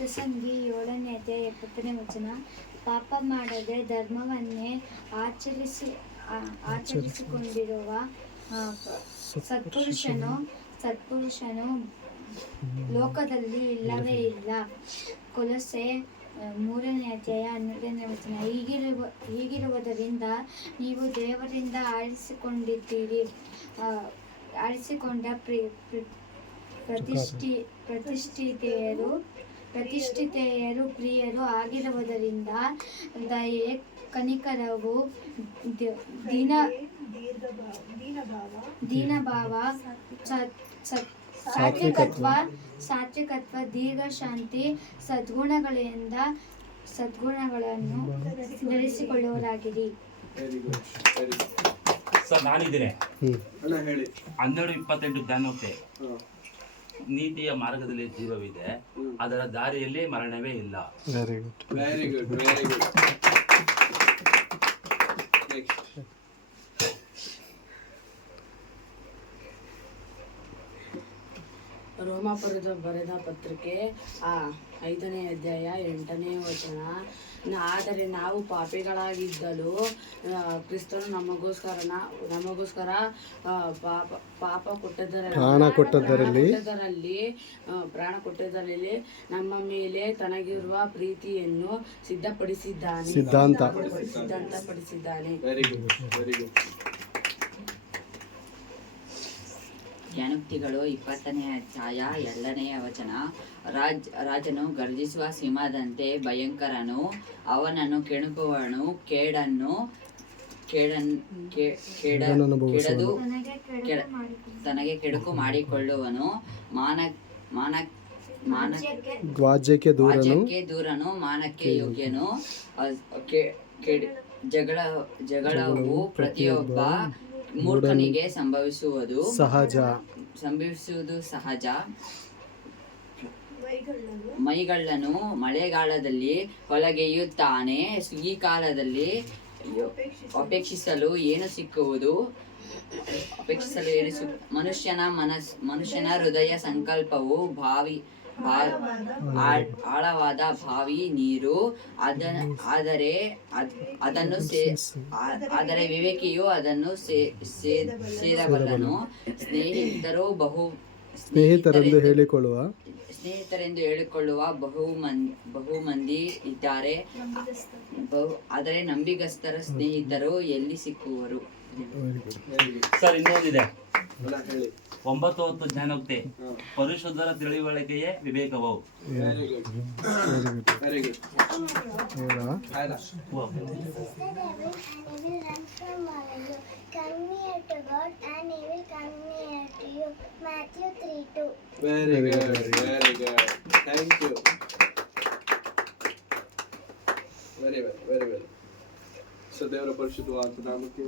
ಪ್ರಸಂಗಿ 7ನೇ ಅಧ್ಯಾಯ 70ನೇ ವಚನ. ಪಾಪ ಮಾಡದೆ ಧರ್ಮವನ್ನೇ ಆಚರಿಸಿಕೊಂಡಿರುವ ಸತ್ಪುರುಷನು ಲೋಕದಲ್ಲಿ ಇಲ್ಲವೇ ಇಲ್ಲ. ಕೊಲೊಸೆ 3ನೇ ಅಧ್ಯಾಯ 12ನೇ ವಚನ. ಹೀಗಿರುವುದರಿಂದ ನೀವು ದೇವರಿಂದ ಆರಿಸಿಕೊಂಡ ಪ್ರತಿಷ್ಠಿತೆಯರು ಪ್ರಿಯರು ಆಗಿರುವುದರಿಂದ ದಯೆ, ಕನಿಕರವು, ದೀನಭಾವ, ಸಾತ್ವಿಕತ್ವ, ದೀರ್ಘಶಾಂತಿ ಸದ್ಗುಣಗಳನ್ನು ಧರಿಸಿಕೊಳ್ಳುವರಾಗಿರಿ. ಸರ್ ನಾನಿದ್ದೇನೆ. 12:28 ಜ್ಞಾನೋಕ್ತಿ. ನೀತಿಯ ಮಾರ್ಗದಲ್ಲಿ ಜೀವವಿದೆ, ಅದರ ದಾರಿಯಲ್ಲಿ ಮರಣವೇ ಇಲ್ಲ. Very good. ರೋಮಾಪುರದ ಬರೆದ ಪತ್ರಿಕೆ 5ನೇ ಅಧ್ಯಾಯ 8ನೇ ವಚನ. ಆದರೆ ನಾವು ಪಾಪಿಗಳಾಗಿದ್ದಲು ಕ್ರಿಸ್ತನು ನಮಗೋಸ್ಕರ ಪಾಪ ಪ್ರಾಣ ಕೊಟ್ಟದರಲ್ಲಿ ನಮ್ಮ ಮೇಲೆ ತನಗಿರುವ ಪ್ರೀತಿಯನ್ನು ಸಿದ್ಧಪಡಿಸಿದ್ದಾನೆ. ಜ್ಞಾನೋಕ್ತಿಗಳು 20ನೇ ಅಧ್ಯಾಯ 2ನೇ ವಚನ. ರಾಜನು ಗರ್ಜಿಸುವ ಸಿಂಹದಂತೆ ಭಯಂಕರನು, ಅವನನ್ನು ಕೆಣಕುವವನು ತನಗೆ ಕೆಡುಕು ಮಾಡಿಕೊಳ್ಳುವನು. ವಾಜ್ಯಕ್ಕೆ ದೂರನು, ಮಾನಕ್ಕೆ ಯೋಗ್ಯನು. ಜಗಳವು ಪ್ರತಿಯೊಬ್ಬ ಮೂರ್ಖನಿಗೆ ಸಂಭವಿಸುವುದು ಸಹಜ. ಮೈಗಳ್ಳನು ಮಳೆಗಾಲದಲ್ಲಿ ಹೊಲಗೆಯುತ್ತಾನೆ, ಈ ಕಾಲದಲ್ಲಿ ಅಪೇಕ್ಷಿಸಲು ಏನು ಸಿಕ್ಕುವುದು? ಮನುಷ್ಯನ ಹೃದಯ ಸಂಕಲ್ಪವು ಆಳವಾದ ಬಾವಿ ನೀರು, ಆದರೆ ವಿವೇಕಿಯು ಅದನ್ನು ಸೇರಬಲ್ಲನು. ಸ್ನೇಹಿತರೆಂದು ಹೇಳಿಕೊಳ್ಳುವ ಬಹು ಮಂದಿ ಇದ್ದಾರೆ, ಆದರೆ ನಂಬಿಗಸ್ತರ ಸ್ನೇಹಿತರು ಎಲ್ಲಿ ಸಿಕ್ಕುವರು? ಸರ್ ಇನ್ನೊಂದಿದೆ. 9:10 ಜ್ಞಾನೋಕ್ತಿ. ಪರಿಶುದ್ಧರ ತಿಳಿವಳಿಕೆಯೇ ವಿವೇಕವು. Very good. Thank you. Very well. So ದೇವರ ಪರಿಶುದ್ಧವಾದ ನಾಮಕ್ಕೆ